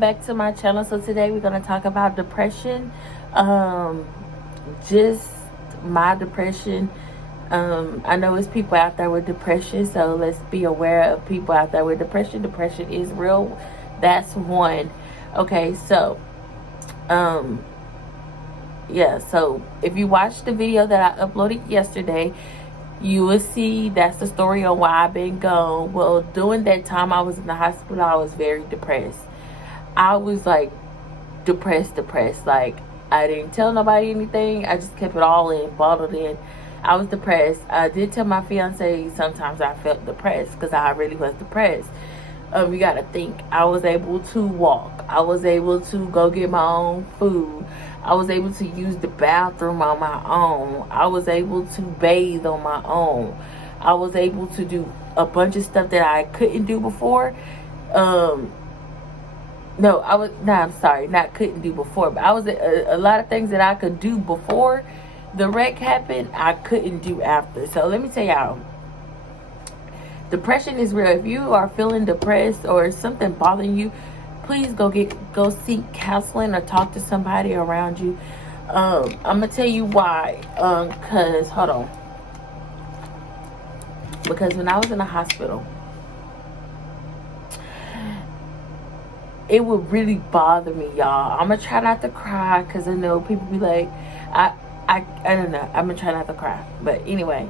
back to my channel. So today we're going to talk about depression. Just my depression. I know it's people out there with depression, so let's be aware of people out there with depression. Depression is real. That's one. Okay, so yeah, so if you watched the video that I uploaded yesterday, you will see that's the story on why I've been gone. Well, during that time I was in the hospital, I was very depressed. I was like depressed. Like, I didn't tell nobody anything. I just kept it all in, bottled in. I was depressed. I did tell my fiance sometimes I felt depressed because I really was depressed. You gotta think, I was able to walk. I was able to go get my own food. I was able to use the bathroom on my own. I was able to bathe on my own. I was able to do a bunch of stuff that I couldn't do before. I'm sorry, not couldn't do before, but I was a lot of things that I could do before the wreck happened, I couldn't do after. So let me tell y'all, depression is real. If you are feeling depressed or something bothering you, please go seek counseling or talk to somebody around you. I'm gonna tell you why. Because when I was in the hospital, it would really bother me, y'all. I'm gonna try not to cry because I know people be like, I don't know. I'm gonna try not to cry. But anyway,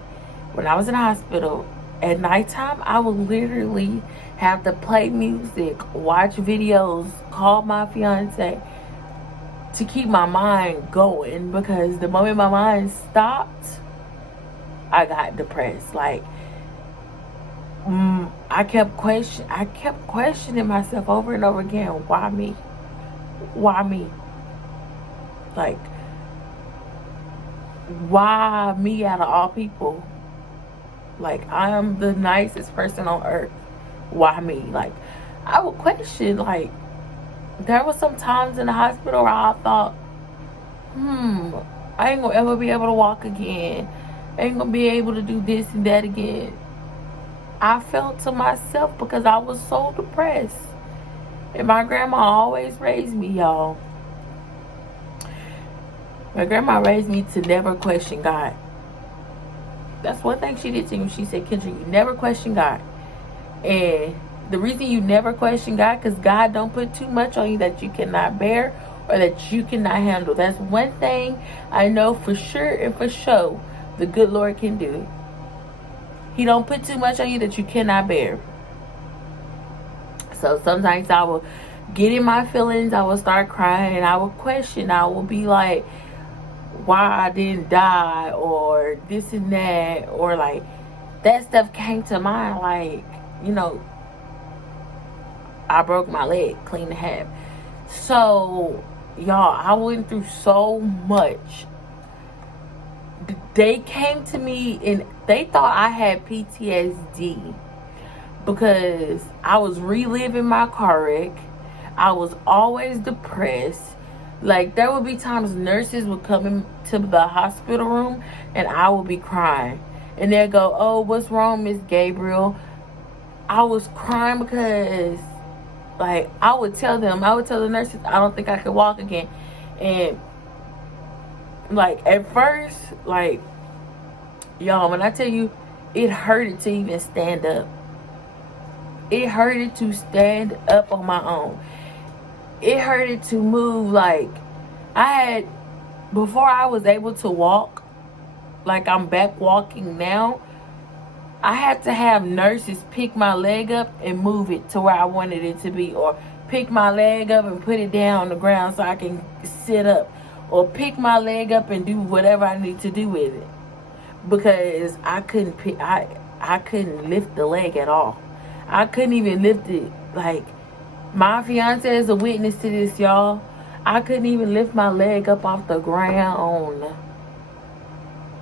when I was in the hospital, at nighttime, I would literally have to play music, watch videos, call my fiance to keep my mind going, because the moment my mind stopped, I got depressed. Like, I kept questioning myself over and over again. Why me? Why me? Like, why me out of all people? Like, I am the nicest person on earth. Why me? Like, I would question. Like, there was some times in the hospital where I thought, I ain't gonna ever be able to walk again. I ain't gonna be able to do this and that again. I felt to myself because I was so depressed. And my grandma always raised me, y'all. My grandma raised me to never question God. That's one thing she did to me. She said, Kendra, you never question God. And the reason you never question God, because God don't put too much on you that you cannot bear or that you cannot handle. That's one thing I know for sure and for sure the good Lord can do. He don't put too much on you that you cannot bear. So sometimes I will get in my feelings. I will start crying and I will question. I will be like, why I didn't die, or this and that, or like that stuff came to mind. Like, you know, I broke my leg clean to half. So y'all, I went through so much. They came to me and they thought I had PTSD because I was reliving my car wreck. I was always depressed. Like, there would be times nurses would come into the hospital room and I would be crying. And they'd go, oh, what's wrong, Miss Gabriel? I was crying because, like, I would tell the nurses, I don't think I could walk again. And, like, at first, like, y'all, when I tell you, it hurted to even stand up. It hurted to stand up on my own. It hurted to move. Like, before I was able to walk, like I'm back walking now, I had to have nurses pick my leg up and move it to where I wanted it to be, or pick my leg up and put it down on the ground so I can sit up, or pick my leg up and do whatever I need to do with it, because I couldn't lift the leg at all. I couldn't even lift it. Like, my fiance is a witness to this, y'all. I couldn't even lift my leg up off the ground.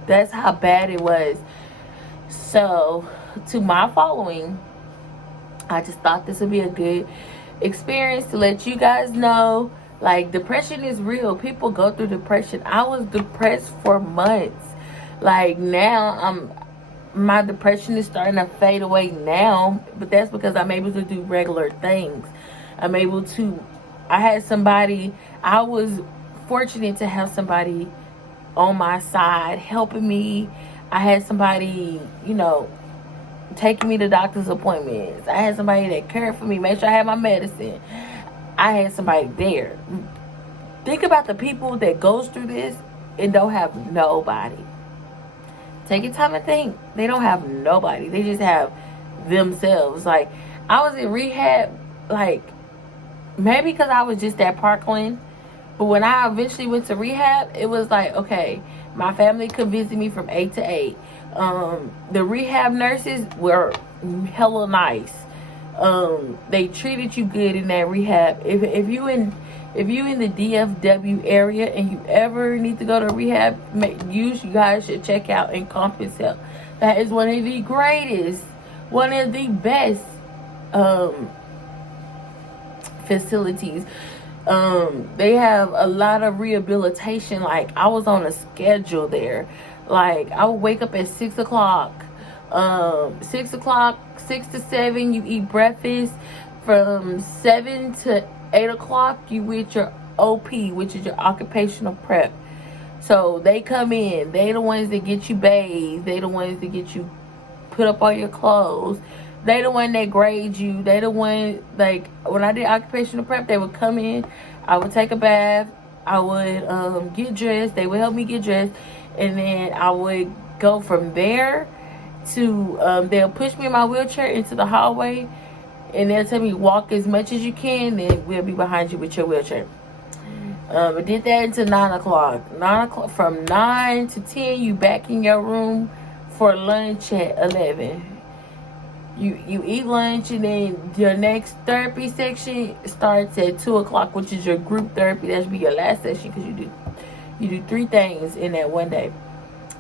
That's how bad it was. So, to my following, I just thought this would be a good experience to let you guys know, like, depression is real. People go through depression. I was depressed for months. Like, now my depression is starting to fade away now, but that's because I'm able to do regular things. I'm able to I was fortunate to have somebody on my side helping me. I had somebody, taking me to doctor's appointments. I had somebody that cared for me, make sure I had my medicine. I had somebody there. Think about the people that goes through this and don't have nobody. Take your time and think. They don't have nobody. They just have themselves. Like, I was in rehab, like, maybe because I was just at Parkland. But when I eventually went to rehab, it was like, okay, my family could visit me from 8 to 8. The rehab nurses were hella nice. They treated you good in that rehab. If you in the DFW area and you ever need to go to rehab, you guys should check out Encompass Health. That is one of the greatest, one of the best facilities. They have a lot of rehabilitation. Like, I was on a schedule there. Like, I would wake up at 6 o'clock. 6 o'clock, 6 to 7, you eat breakfast. From 7 to 8 o'clock, you with your OP, which is your occupational prep. So they come in. They the ones that get you bathed. They the ones that get you put up all your clothes. They the one that grade you. They the one, like, when I did occupational prep, they would come in. I would take a bath. I would get dressed. They would help me get dressed. And then I would go from there to, they'll push me in my wheelchair into the hallway. And they'll tell me, walk as much as you can. Then we'll be behind you with your wheelchair. I did that until 9 o'clock. 9 o'clock. From 9 to 10, you back in your room for lunch at 11. You eat lunch, and then your next therapy section starts at 2 o'clock, which is your group therapy. That should be your last session, because you do 3 things in that one day.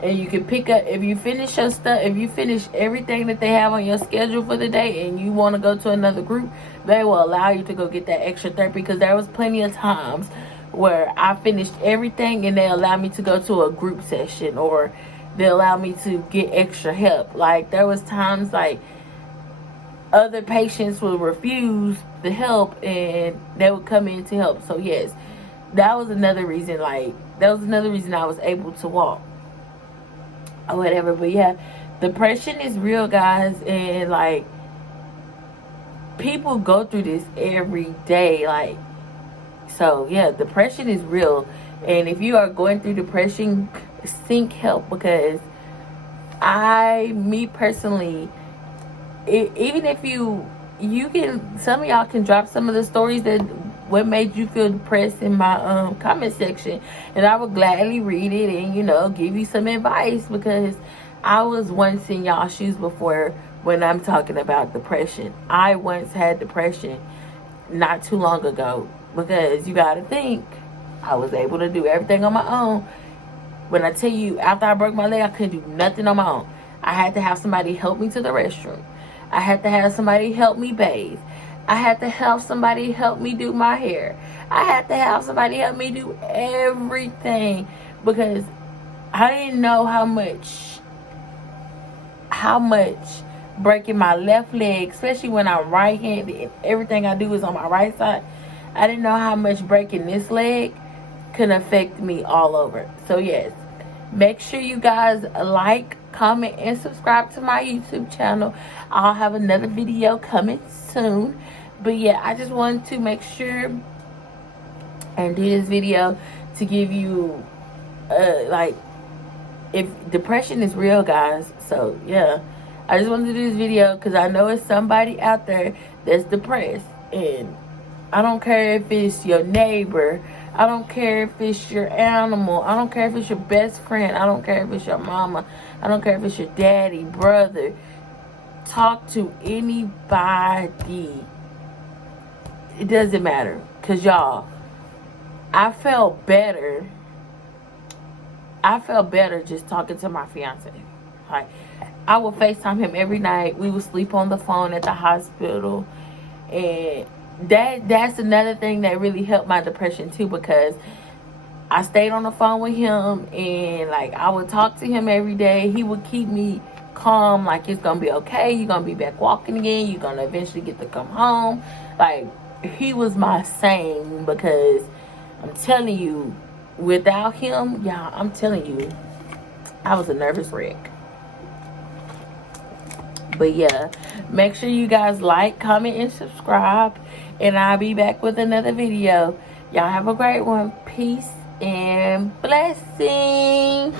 And you can pick up, if you finish your stuff, if you finish everything that they have on your schedule for the day and you want to go to another group, they will allow you to go get that extra therapy. Because there was plenty of times where I finished everything and they allow me to go to a group session, or they allow me to get extra help. Like, there was times, like, other patients would refuse the help and they would come in to help. So yes, that was another reason I was able to walk or whatever. But yeah, depression is real, guys, and like, people go through this every day. Like, so yeah, depression is real. And if you are going through depression, seek help. Because me personally, even if you can, some of y'all can drop some of the stories that what made you feel depressed in my comment section, and I would gladly read it and give you some advice, because I was once in y'all shoes before when I'm talking about depression. I once had depression not too long ago, because you gotta think, I was able to do everything on my own. When I tell you, after I broke my leg, I couldn't do nothing on my own. I had to have somebody help me to the restroom. I had to have somebody help me bathe. I had to have somebody help me do my hair. I had to have somebody help me do everything, because I didn't know how much breaking my left leg, especially when I'm right-handed and everything I do is on my right side, I didn't know how much breaking this leg can affect me all over. So yes, make sure you guys like, comment, and subscribe to my YouTube channel. I'll have another video coming soon. But yeah, I just wanted to make sure and do this video to give you like, if depression is real, guys. So yeah, I just wanted to do this video because I know it's somebody out there that's depressed. And I don't care if it's your neighbor, I don't care if it's your animal, I don't care if it's your best friend, I don't care if it's your mama, I don't care if it's your daddy, brother. Talk to anybody. It doesn't matter. Because y'all, I felt better just talking to my fiance. Like, I would FaceTime him every night. We would sleep on the phone at the hospital. And that's another thing that really helped my depression too, because I stayed on the phone with him, and like, I would talk to him every day. He would keep me calm, like, it's gonna be okay, you're gonna be back walking again, you're gonna eventually get to come home. Like, he was my sane, because I'm telling you, without him, y'all, I'm telling you, I was a nervous wreck. But yeah, make sure you guys like, comment, and subscribe. And I'll be back with another video. Y'all have a great one. Peace and blessings.